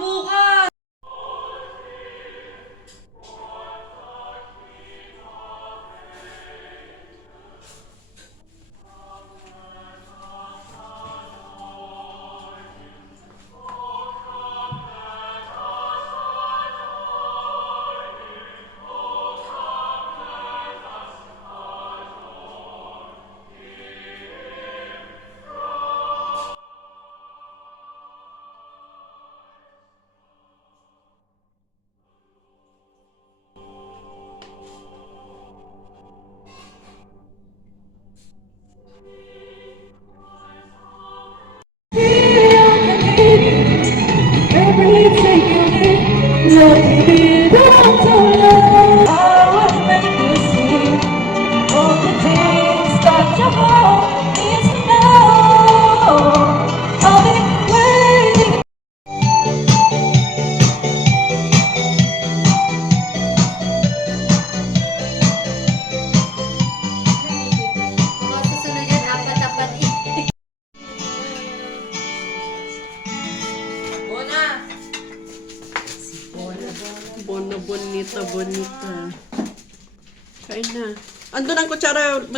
robot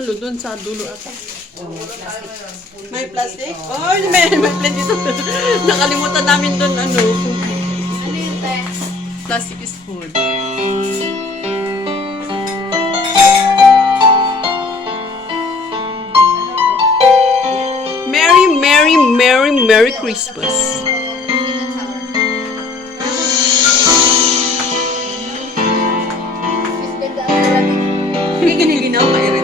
dulo, dun sa dulo ata. May plastic? Oh, may, may plastic. Nakalimutan namin dun, ano. Ano yung text? Plastic is food. Merry, Merry, Merry, Merry Christmas. Hindi giniginaw kayo.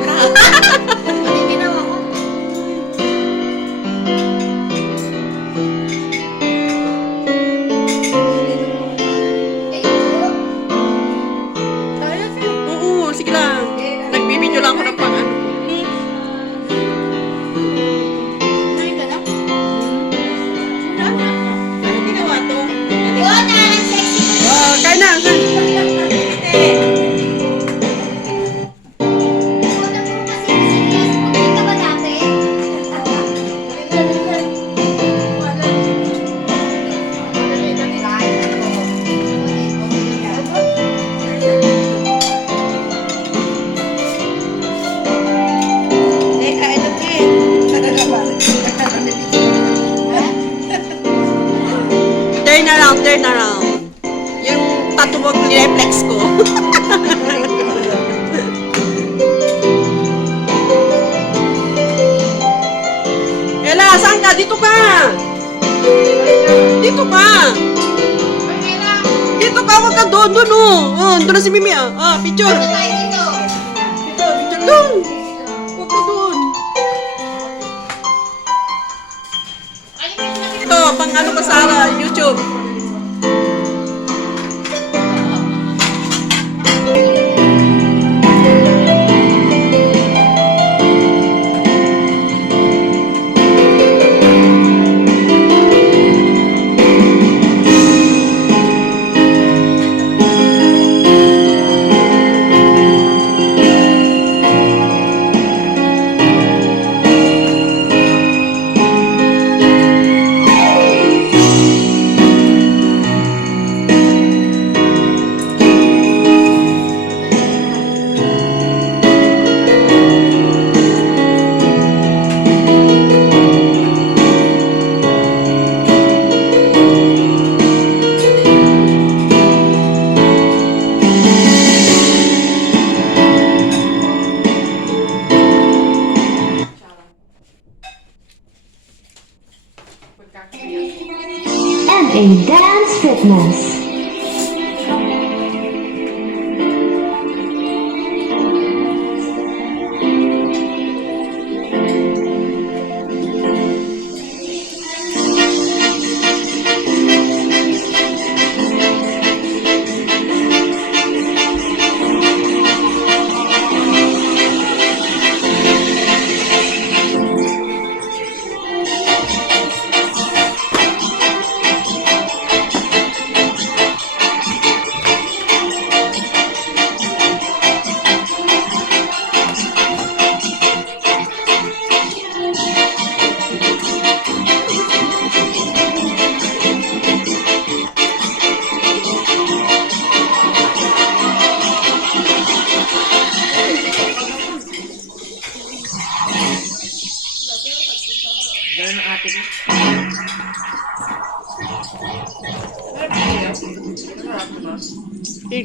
in dance fitness.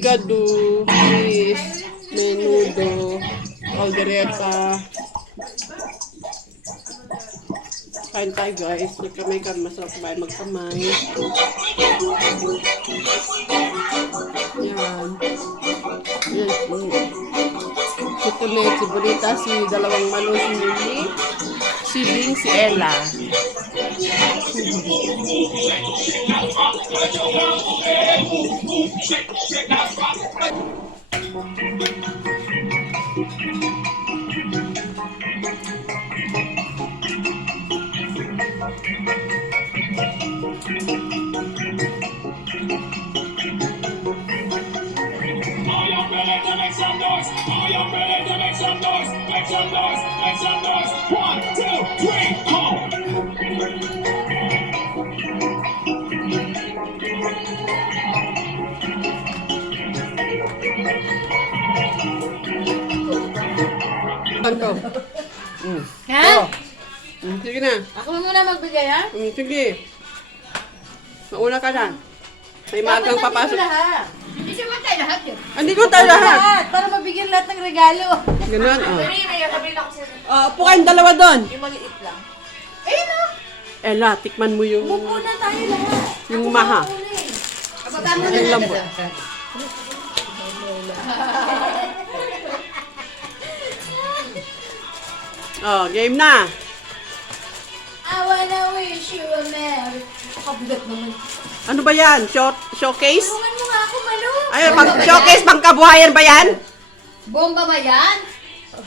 Higado, fish, menudo, caldereta. Kain tayo guys. Magkamay ka. Masarap kumain magkamay. Yan. Yes. Mm. Si Kulit, si Bonita, si dalawang malo, si Lily, si Bing, si Ella. Thank you. Sige na. Ako na muna magbigay, ha? Mm, sige. Mauna ka na. May magang Dapat papasok. nandito lahat. Hindi siya man tayo lahat yun. Andito tayo lahat. Para mabigyan lahat ng regalo. Ganun, oh. may sabihin ako sa Oh, upo kayong dalawa doon. Yung maliit lang. Ayun na! Ella, tikman mo yung... Umupo na tayo lahat. Yung maha. Kapag mo Yung lambot. Oh, game na. I wanna wish you a merry... Kabigat naman. Ano ba yan? Show, showcase? Tulungan mo nga ako, Malo. Ay, pang showcase pang kabuhayan ba yan? Bomba ba yan?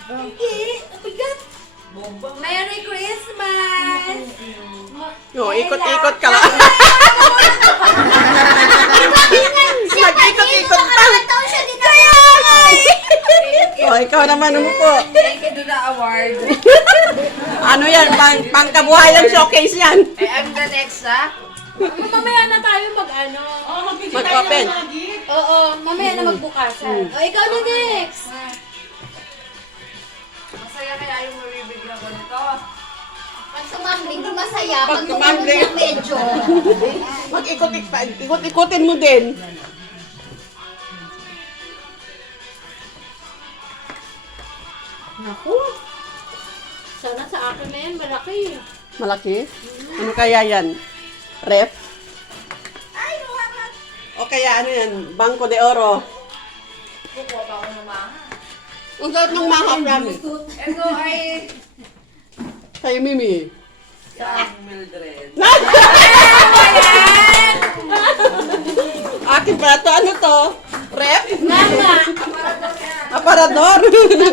Hindi. Kabigat. Merry Christmas! Oh, ikot-ikot ka lang. Nag-ikot-ikot pa. siya din Kaya Oh, ikaw naman umupo. Thank you to the award. Ano yan? Pang, pang kabuhayan showcase yan. I am the next, ha? Mamaya na tayo mag-ano. Mag-open. Oo, mamaya na magbukasan. O, ikaw na next. Masaya kaya yung mabibigyan ko nito. Pag tumambling, masaya. Pag Pag tumambling. tumambling, medyo. Mag-ikot-ikot. Ikot-ikotin mo din. Naku. Sana sa akin na yan, malaki. Malaki? Ano kaya yan? Ref? O kaya ano yan? Bangko de Oro. Kukuha pa ako ng mga. Ang sarap ng maha, promise. Ito ay Kay Mimi. sa Mildred. Akin pa to. Ano to? Ref? Mama, Aparador.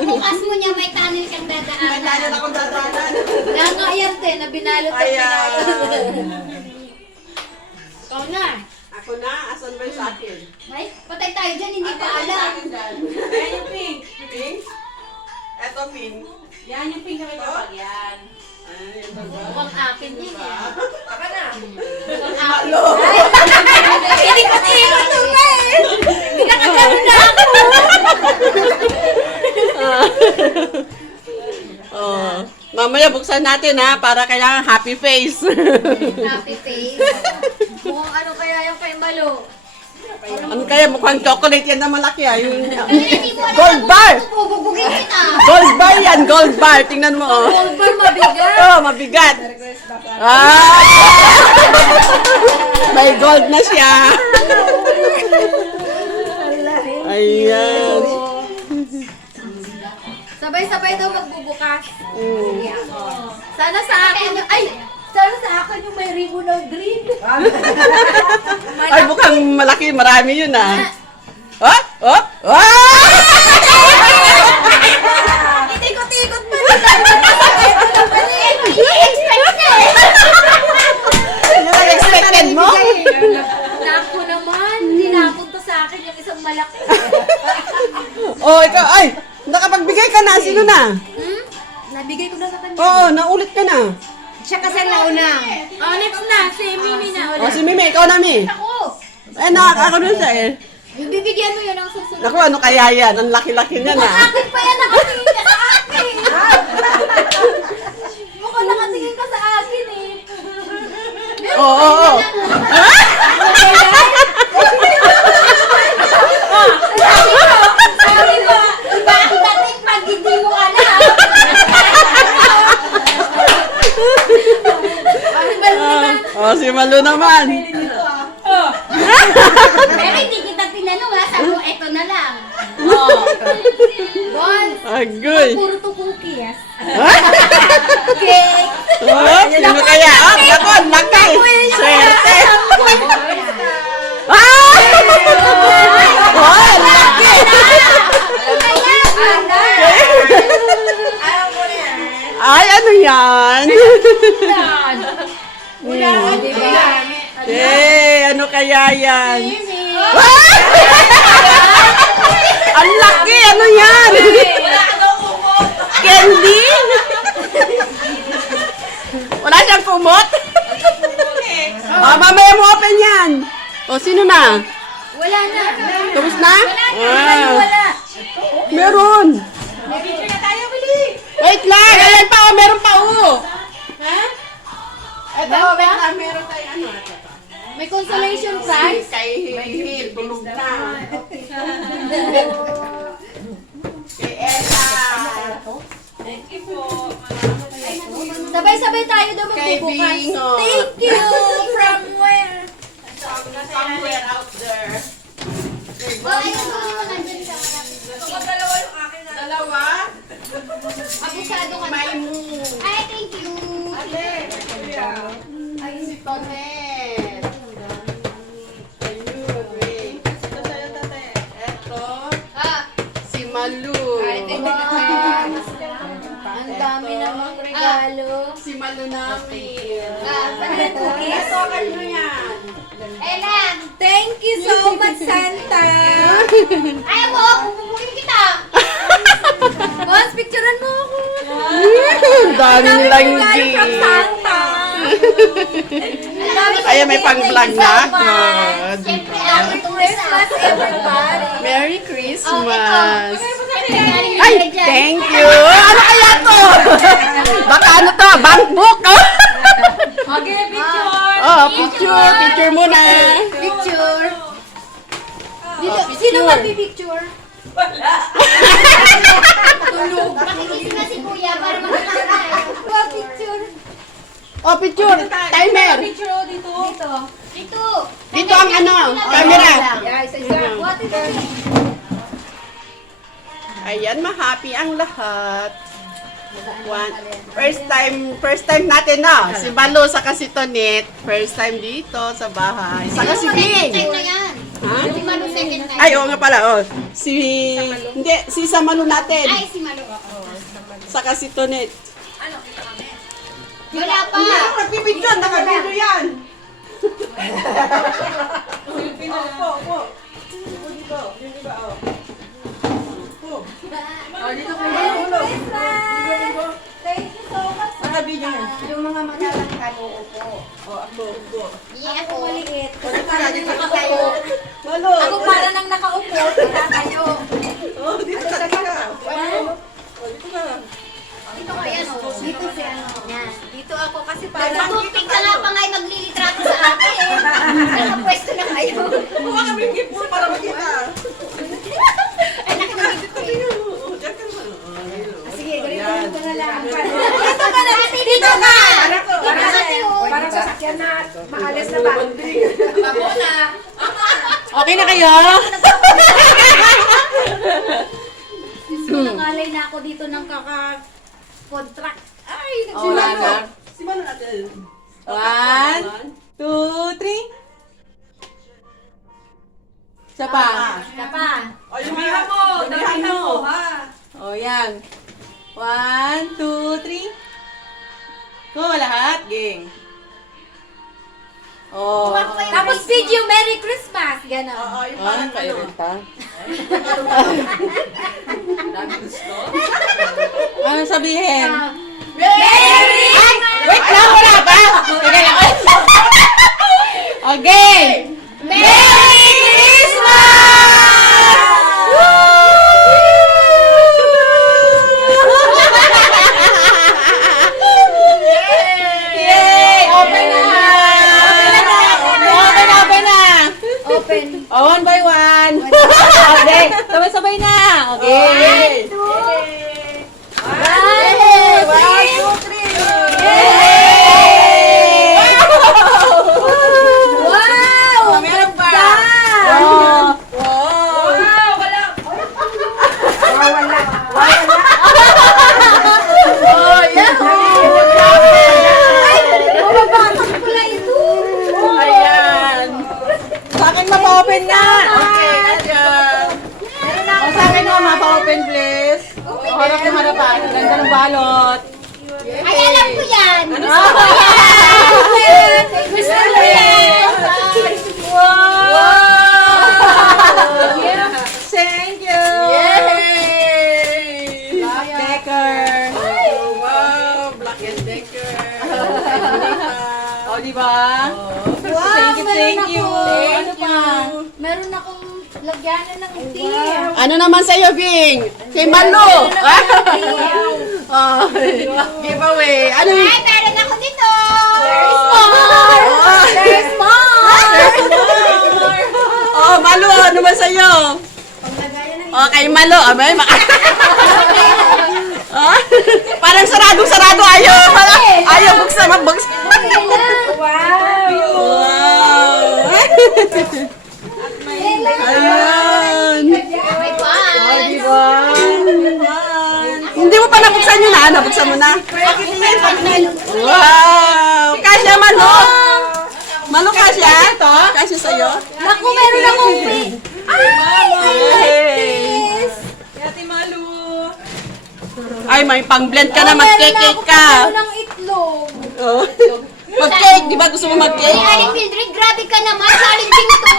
bukas mo niya may tunnel kang May dadaanan. tanan akong dadanan. Nga yan, te, na binalot at Ayan. binalot. Ikaw na. Ako na. Asan ba yung sa akin? Ay, patay tayo dyan, hindi pa alam. Ayan yung pink. Pink? Eto pink. Yan yung pink kami kapag yan. Ba? Mukhang akin yan. eh. Aka na. Mukhang akin. Malo. Hindi ko tinigil ito na eh. Nakagano na ako. oh. Mamaya buksan natin ha, para kailangan happy face. Happy face. Mukhang ano kaya yung kay Malo. ano kaya mukhang chocolate yan na malaki ah. Yung, Gold bar! Kita. gold bar yan, gold bar. Tingnan mo oh. Gold bar mabigat. Oh, mabigat. Ah! May gold na siya. Ayan. Sabay-sabay daw magbubukas. Mm. Sana sa akin yung... Ay! Sana sa akin yung may ribbon ng green. Ay, mukhang malaki. Marami yun ah. Oh! Oh! Oh! Itikot-ikot pa nila. Ito na pala eh. I-expect na eh. Expected mo? Naku naman. Tinapon to sa akin yung isang malaki. Oh, ikaw. Ay! Nakapagbigay ka na. Sino na? Hmm? Nabigay ko na sa kanya. Oo, naulit ka na. Siya kasi ang nauna. Oh, next na. Si Mimi na. Oh, si Mimi. Ikaw na, Mi. Ako. Eh, nakaka ako dun siya eh. Bibigyan mo yun ang susunod. Naku, ano kaya yan? Ang laki-laki niyan Mukhang ah. akin pa yan nakatingin ka sa akin. Mukhang nakatingin ka sa akin eh. Oo, oo, oo. Sabi ko, sabi hindi mo alam. Parang ganun, di ba? Oh, si Malu naman. Pero hindi na lang. Bons, Agoy. puro to cookies. Ha? Cake. Oh, sino kaya? Oh, ako, laki. Swerte. Ah! Oh, laki. Ay, ano yan? Eh, ano kaya yan? Ah! Ang laki, ano yan? Candy? Wala siyang kumot? Ah, mamaya mo open yan. O, sino na? Wala na. Tapos na? Wala, Ah, wala. meron. Wait lang, ayan pa, oh, meron pa, oh. Ha? Ito, wait lang, meron tayong ano. May consolation prize. Kay Hil, tulog na. Sabay-sabay tayo daw magbubukas. Bingo. Thank you. From where? Somewhere out there. Oh, ayun mo nandun sa malapit. Dalawa? Abusado ka na. Ay, thank you. Ayun si Tonet. Ayun. Ito, Ah, si Malu. ay, thank you. Ang dami namang regalo. Malu namin. Ah, panay cookies. Ito, kanyo yan. Ella, thank you so much, Santa. Ay, mo, pupukin kita. Boss, picturean mo ako. Ang dami nilang Regalo from. Santa. Ayan, may pang-vlog na. Siyempre, happy Christmas. Merry Oh. Christmas. Ay, thank you. Ano kaya to? Baka ano to? Bank book? Oh, Okay, picture! oh picture. Picture muna. Picture. Dito, Oh, sino picture. magpipicture? Wala. Tulog. Pakikisi na si Kuya para makita tayo. Wow, picture. Oh, picture. Timer. Picture dito. Dito. Dito. Dito ang ano, camera. Yeah, isa-isa. What is it? Ayan, ma-happy ang lahat. One, first time, first time natin na. Si Balo sa si Tonet. First time dito sa bahay. Saka si Second time Bing. na yan. Ha? Si second time. Ay, oo nga pala. Oh. Si, hindi, si Samalo natin. Ay, si Manu. Saka si Tonet. Wala pa. Nagbibidyo, nakabidyo yan. Thank you so much. Nakabidyo yan. Yung mga malalangkan, uupo. Oh, ako, ako. Hindi ako maliit. Kasi Dito ka, dito ka. nakatayo. Malo. Ako para nang nakaupo, tatayo. Oh, dito ka, dito ka. Oh, dito ka. Dito ka yan, oh. Dito si ano. Yan. Dito ako kasi parang... Nagtutupik ka nga pa nga'y maglilitrato sa akin eh. Nakapwesto na kayo. Huwag kami gift mo para makita. Ay, nakimagigit ko eh. Oh, diyan ka naman. Oh, ayun, oh. Sige, Ayan. ganito na lang. Dito ka na, ate, dito ka! Dito ka, ate, oh. Parang sasakyan na maalis na ba? Babo na. Okay na kayo? Ano sabihin? Merry Wait lang, wala pa! Lang. Okay! Merry Christmas! Yay! Open na! Open na! Open, open na! Open. Oh, one by one. Okay, sabay-sabay na. Okay. One, One, two, three. Yay! Wow! yung harapan. Ganda ng balot. Ay, alam ko yan! Ano Gusto ko yan! Gusto ko yan! Thank you! Yay! Decker! Oh, wow! Black and Decker! oh, di ba? Wow, Thank you, meron thank you. ako. Ano Thank pa? you. Meron akong lagyanan ng tea. Ano naman sa'yo, Bing? Kay Malo! oh, giveaway. Ano yung... Ay, meron ako dito! There's more! Oh. There's more! Oh, Malo, ano ba sa'yo? Oh, kay Malo. Ah, may maka... Ah, parang sarado-sarado. Ayaw. Ayaw buksan. Magbuksan. Nabuksan yun na. Nabuksan mo na. Wow. Kasya, Malo. Malo, kasya? Kasya sa'yo? Naku, meron akong pink. Ay, I like this. Ate Malu. Ay, may pang-blend ka na. Oh, meron ako ka. kasama ng itlog. Oh. Mag-cake. Di ba gusto mo Ay, mag-cake? Aling Mildred, grabe ka naman. Challenging to.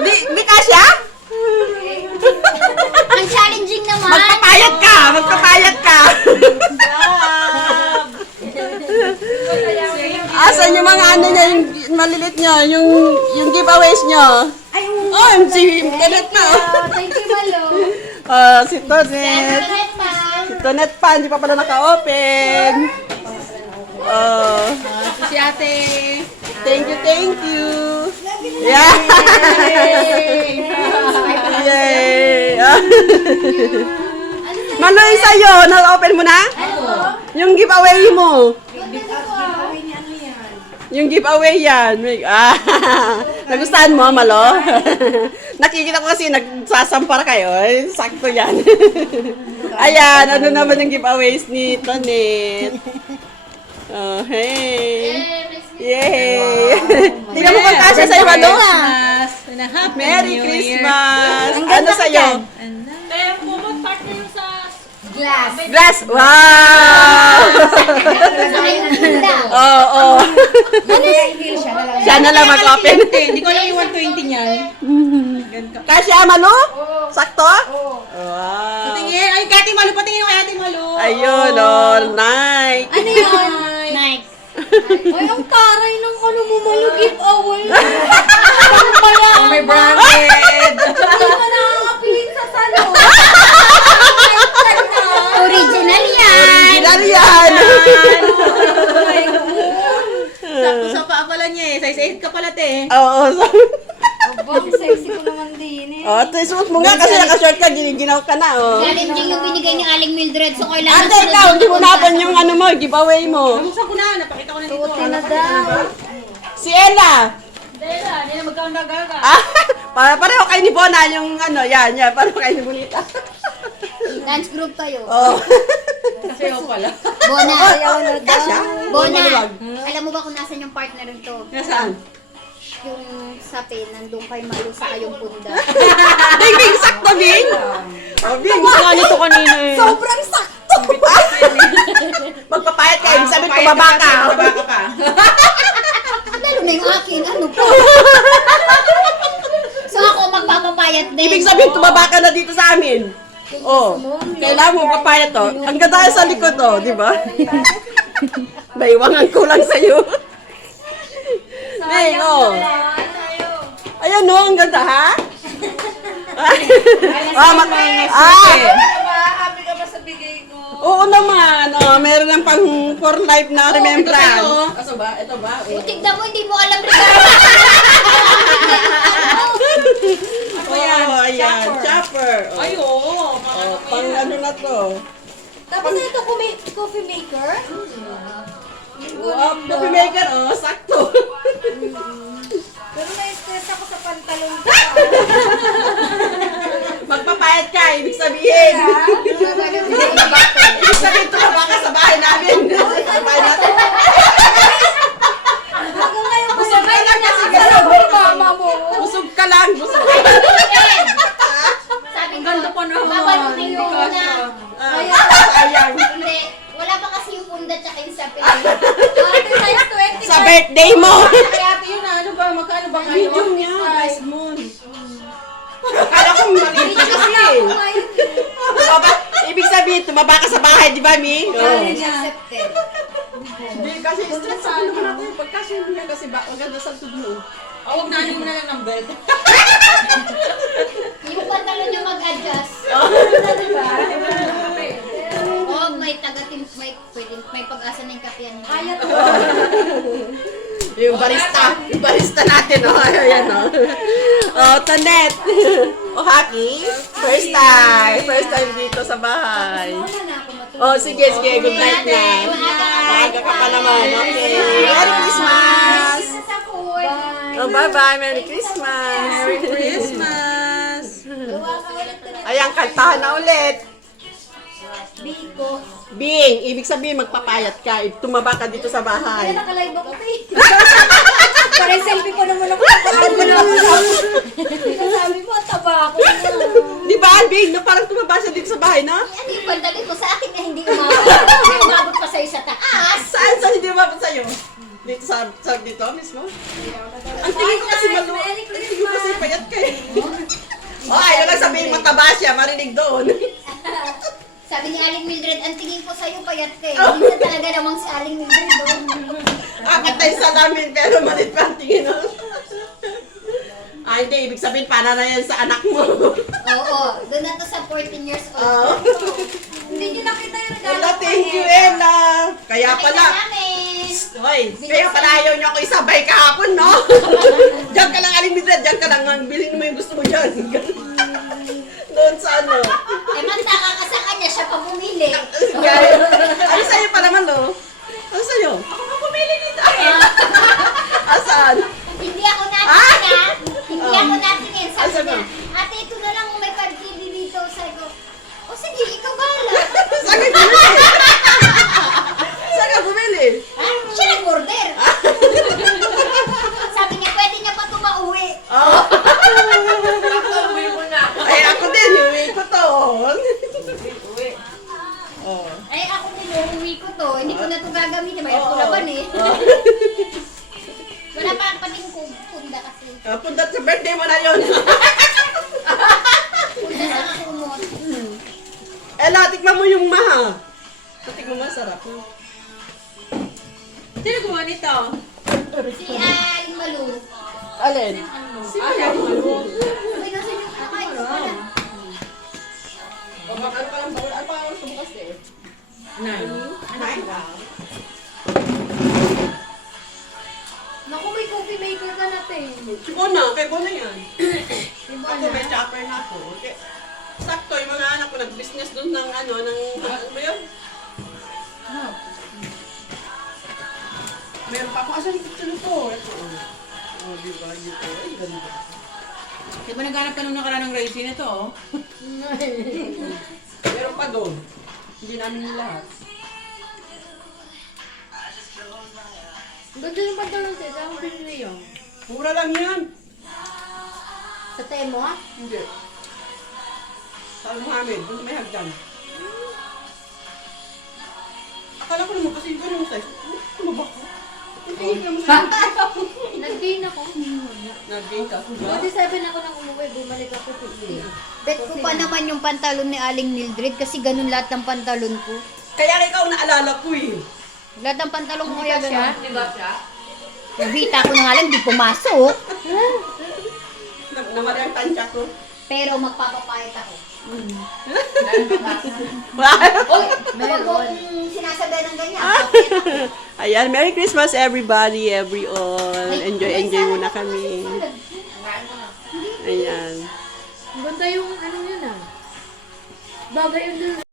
Di, di kasya? Ang challenging naman. Magpapayat ka. Magpapayat ka. Asan yung mga ano niya, yung malilit niyo, yung, yung giveaways niyo? Ay, Oh, si Tonet na. Thank you, Malo. Ah, si Tonet. Si Tonet pa, hindi pa pala naka-open. Oh. Si ate. Thank you, thank you. Yeah. Yay. Mano yung sa'yo, na-open mo na? Yung giveaway mo. Yung giveaway yan. May, ah, nagustuhan mo, Malo? Nakikita ko kasi nagsasampar kayo. Eh, sakto yan. Ayan, ano naman yung giveaways ni Tonet? Oh, hey. Yay! Tingnan mo kung kasya sa'yo, Malo. Merry Christmas! Ano sa'yo? Glass. Glass! Wow! Ganda. Oo, oh, Siya na lang mag-open. Hindi ko alam yung 120 niyan. Kasya, Malo? Sakto? Wow! Tingin. Ay, Kati Malu. Patingin kay Ate Malu. Ayun, oh, nice. Ano yun? Nike. Ay, ang taray ng ano mo, Malo giveaway. Ano pala? May branded. Hindi ka nakakapiling sa salon. Original yan. Original yan! Sakto sa paa pala niya eh. Size 8 ka pala te. Oo, so, Abang, sexy ko naman din eh. oh, ito mo nga kasi naka-short ka, giniginaw ka na, oh. Challenging yung binigay ni Aling Mildred, so kailangan Ate, ikaw, hindi mo napan yung ano mo, giveaway mo. Buksan ko na. Napakita ko na dito. Suotin na daw. Si Ella! Dela, hindi na magkaroon na gaga. Ah, para pareho kayo ni Bona yung ano, yan, yan, pareho kayo ni Bonita. Dance group kayo. Oh. Kasi ako pala. Bona. Kasya? Bona. Maluwag. Alam mo ba kung nasan yung partner nito? Nasaan? Yung sapi, nandun kay Malu sa kayong punda. Bing, Bing, sakto, Bing! Oh, Bing, nga nito kanina eh. Sobrang sakto! Magpapayat ka, ibig sabihin pababa ka. Pababa ka. Lalo na yung akin, ano pa? so ako magpapapayat din. Ibig sabihin, tumaba ka na dito sa amin. Oh, kailangan mo papayat to. Ang ganda sa likod to, di ba? Naiwangan ko lang sa'yo. Bing, oh. Ayan no, ang ganda ha? ah, mag- ah, Happy ka ba sa bigay ko? oo naman. Oh, meron ng pang for life na remembrance. Ito ba? Ito ba? O, tignan mo, hindi mo alam Ricardo. Oh, ayan. Chopper. Oh, Ay, oo. oh, pang ano na to. Tapos ito, coffee maker? Wow, coffee maker. Oh, sakto. Pero na-stress ako sa pantalon ko. Magpapayat ka, ibig sabihin. ibig sabihin, tumaba ka sa bahay namin. Sa bahay natin. Hanggang ngayon, Busog ka lang kasi gano'n. mo, mama mo. Busog ka lang, busog ka lang. Sabi ko, ganda pa na. Babalutin akin sa pay. Oh, ate, size 20. Sa birthday mo! Kaya ate yun, ah, ano ba, magkano ba kayo? Medium niya, guys, moon. Akala ko maliit Medyo kasi. wala eh. ako ngayon. Tumaba, ibig sabihin, tumaba ka sa bahay, di ba, Mi? Oo. Kaya niya. September. Hindi, kasi stress sa ano natin. Pagkasya mo na kasi ba, maganda sa tubo. Oh, huwag na na lang ng belt. barista, natin, oh. Ayan, oh. Oh, Tanet. Oh, happy? First time. First time dito sa bahay. Oh, sige, sige. Good night na. Maaga ka pa naman. Okay. Merry Christmas! Bye. Oh, bye-bye. Merry Christmas! Merry Christmas! Ayan, kantahan na ulit. Biko. Bing, ibig sabihin magpapayat ka. Tumaba ka dito sa Kaya bahay. nakalive ako kay. Parang selfie ko naman ako. Parang ko naman Sabi mo, taba ako. Di ba, Bing? No, parang tumaba siya dito sa bahay, no? Ano yung pandali ko sa akin na hindi umabot? Hindi umabot pa sa'yo sa taas. Saan? Saan hindi umabot sa'yo? Dito sa, sa dito mismo? Ang tingin ko kasi malu... Ang tingin ko kasi payat ka eh. Oh, ayaw lang sabihin mataba siya, marinig doon. Sabi ni Aling Mildred, ang tingin ko sa'yo payat ka eh. Minsan talaga namang si Aling Mildred doon. Akit tayo sa lamin, pero malit pa ang tingin no? Ah, hindi. Ibig sabihin, para na yan sa anak mo. Oo, doon na to sa 14 years old. Oo. Hindi niyo nakita yung regalo Ella, ko thank you, eh. Ella. Kaya Nakita pala, namin. Hoy, kaya pala ayaw niyo ako isabay kahapon, no? diyan ka lang, Aling Midred, diyan ka lang. Bilhin mo yung gusto mo dyan. Doon sa ano. Eh, mantaka ka sa kanya, siya pa bumili. Ano sa'yo pa naman, no? Nine? Naku, may coffee maker ka natin. Si Bona, kay Bona yan. Ako may chopper na ako. Okay. Sakto, yung mga anak ko nag-business doon ng ano, ng, ano ba yun? Meron pa ako, asan yung kitchen to? Ito. Oh, di ba? Ito. Ay, ganda. Di ba naghanap ka nung nakaraan ng racing na to? oh? Meron pa doon. Hindi namin lahat. Ganda yung pantalon sa'yo. Saan mo binili yun? Mura lang yan. Sa temo, ha? Hindi. Sa Muhammad, doon may hagdan. Akala ko naman kasi ganun size. Oh, Tumaba ko. Nag-gain ako. Nag-gain ka. 47 ako nang umuwi. Bumalik ako 50. Bet ko pa naman yung pantalon ni Aling Mildred kasi ganun lahat ng pantalon ko. Kaya ikaw naalala ko eh. Lahat ng pantalon ko kaya ganun. Di ba siya? Nabita ko na nga lang, di pumasok. Na namali ang tansya ko. Pero magpapapayat ako. Oy! Huwag mo kong sinasabi ng ganyan. Ayan, Merry Christmas everybody, everyone. Ay, Enjoy, enjoy muna kami. Ayan. Ganda yung ano yun ah. Bagay yun